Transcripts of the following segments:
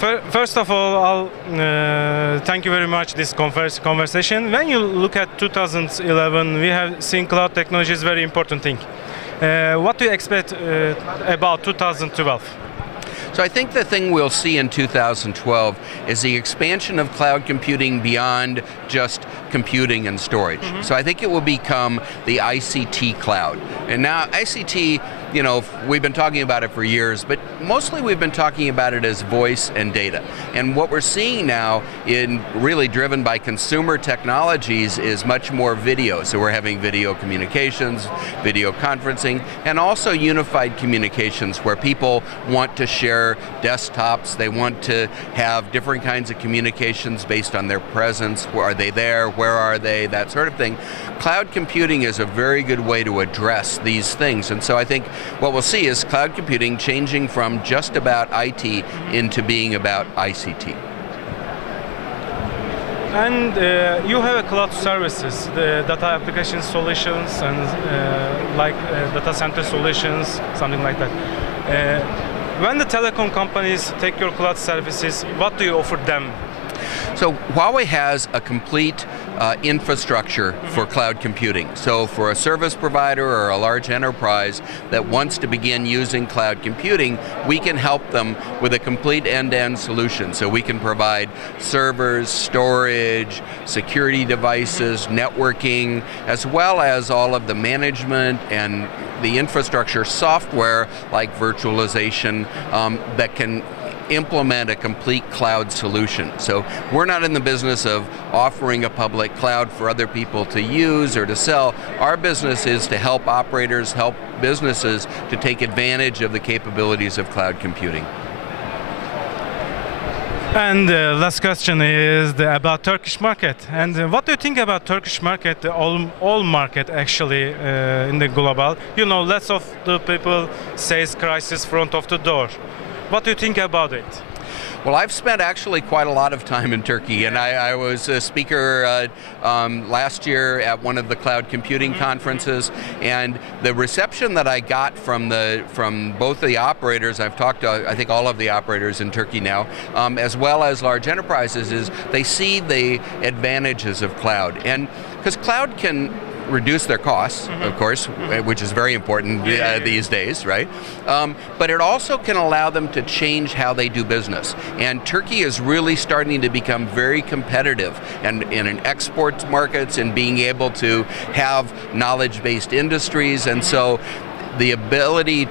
First of all, I'll thank you very much this conversation. When you look at 2011, we have seen cloud technology is very important thing. What do you expect about 2012? So I think the thing we'll see in 2012 is the expansion of cloud computing beyond just computing and storage. Mm-hmm. So I think it will become the ICT cloud. And now ICT, you know, we've been talking about it for years, but mostly we've been talking about it as voice and data. And what we're seeing now, in really driven by consumer technologies, is much more video. So we're having video communications, video conferencing, and also unified communications where people want to share desktops, they want to have different kinds of communications based on their presence. Are they there? Where are they? That sort of thing. Cloud computing is a very good way to address these things. And so I think what we'll see is cloud computing changing from just about IT into being about ICT. And you have a cloud services, the data application solutions and data center solutions, something like that. When the telecom companies take your cloud services, what do you offer them? So Huawei has a complete infrastructure for cloud computing. So for a service provider or a large enterprise that wants to begin using cloud computing, we can help them with a complete end-to-end solution. So we can provide servers, storage, security devices, networking, as well as all of the management and the infrastructure software like virtualization that can implement a complete cloud solution. So we're not in the business of offering a public cloud for other people to use or to sell. Our business is to help operators, help businesses to take advantage of the capabilities of cloud computing. And the last question is about Turkish market. And what do you think about Turkish market, the all market actually in the global? You know, lots of the people says crisis front of the door. What do you think about it? Well, I've spent actually quite a lot of time in Turkey, and I was a speaker last year at one of the cloud computing conferences, and the reception that I got from both the operators, I've talked to I think all of the operators in Turkey now, as well as large enterprises, is they see the advantages of cloud. And because cloud can reduce their costs, of course, which is very important these days, right? But it also can allow them to change how they do business. And Turkey is really starting to become very competitive and in export markets and being able to have knowledge-based industries. And so the ability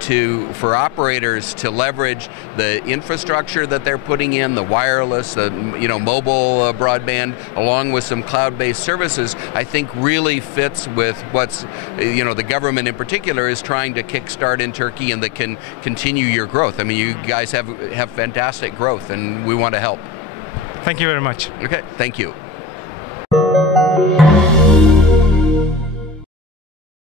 for operators to leverage the infrastructure that they're putting in, the wireless, the mobile broadband, along with some cloud-based services, I think really fits with what's the government in particular is trying to kickstart in Turkey, and that can continue your growth. I mean, you guys have fantastic growth, and we want to help. Thank you very much. Okay, thank you.